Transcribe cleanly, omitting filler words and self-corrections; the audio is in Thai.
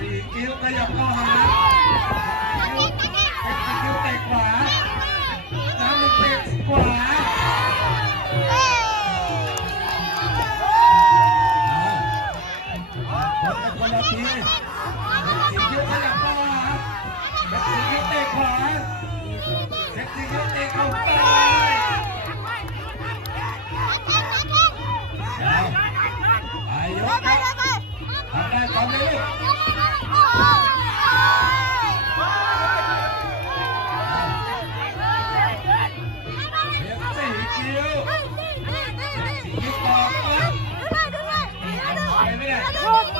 สี่คิ้วขยับเข้าหาเป็นคิ้วเตะขวาน้ำหนึ่งเตะขวาคนละทีสี่คิ้วขยับเข้าหาเป็นสี่คิ้วเตะขวาเป็นสี่คิ้วเตะเข้าซ้ายไปยกครับทำได้ตอนนี้สี่คิ้วสี่คิ้วต่อครับไปไม่ได้